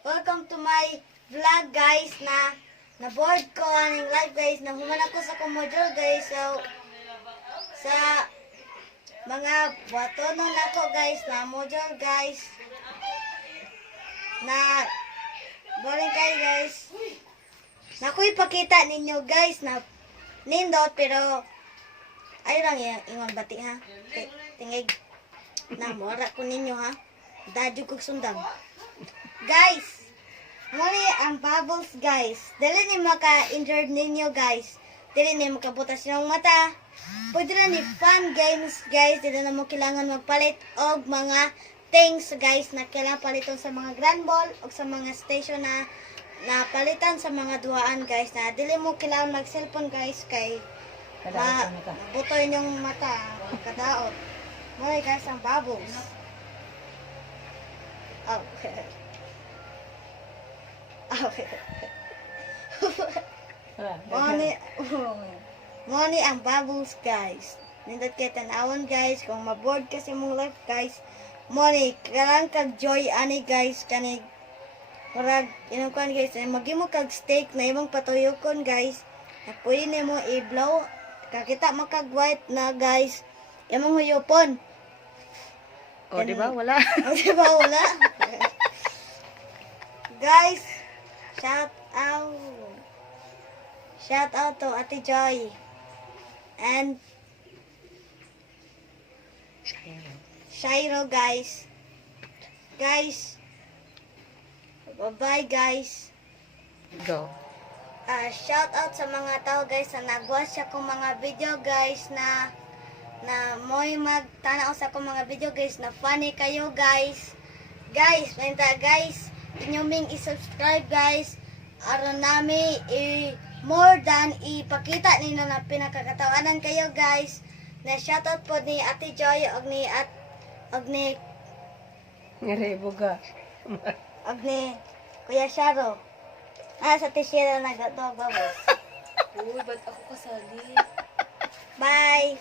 Welcome to my vlog guys na board ko aning live guys na human ako sa module guys. So sa mga batonon nako guys na module guys na boring kayo guys. Naku ipakita ninyo guys na nindot pero ay lang ingon bati ha. Tingig na mora ko ninyo ha. Dadyo kog sundang. Guys, muli ang bubbles guys. Dili ni maka-injured ninyo guys. Dili ni makabutas yung mata. Pwede na ni fun games guys. Dili na mo kailangan magpalit og mga things guys na kailangan paliton sa mga grand ball o sa mga station na palitan sa mga duaan guys. Na dili mo kailangan mag-cellphone guys kay butoy yung mata. Kadaot. Muli guys ang bubbles. Oh. Okay. Money ang bubbles guys. Nindot kay tanawon guys kung maboard kasi mong life guys. Money karang kag joy ani guys kanig murag inungkan guys magimo kag steak na imong patuyokon guys. Na pwede nimo i-blow kakita makag white na guys. Imong huyopon. O di ba wala? O di ba wala? Guys, shout out to Ate Joy and Shairo guys. Guys, bye guys. Go. Shout out sa mga tao guys na nag-watch akong mga video guys na mo'y magtanaw sa akong mga video guys na funny kayo guys. Guys, pwenta guys. Inyo ming i-subscribe guys aron nami more than ipakita ninyo na pinakakatawanan kayo guys. Na shoutout po ni Ate Joy og ni Ngaribuga. og ni Kuya Sharo. Sa Tishira nagatog babos. Uy, ba't ako kasali? Bye.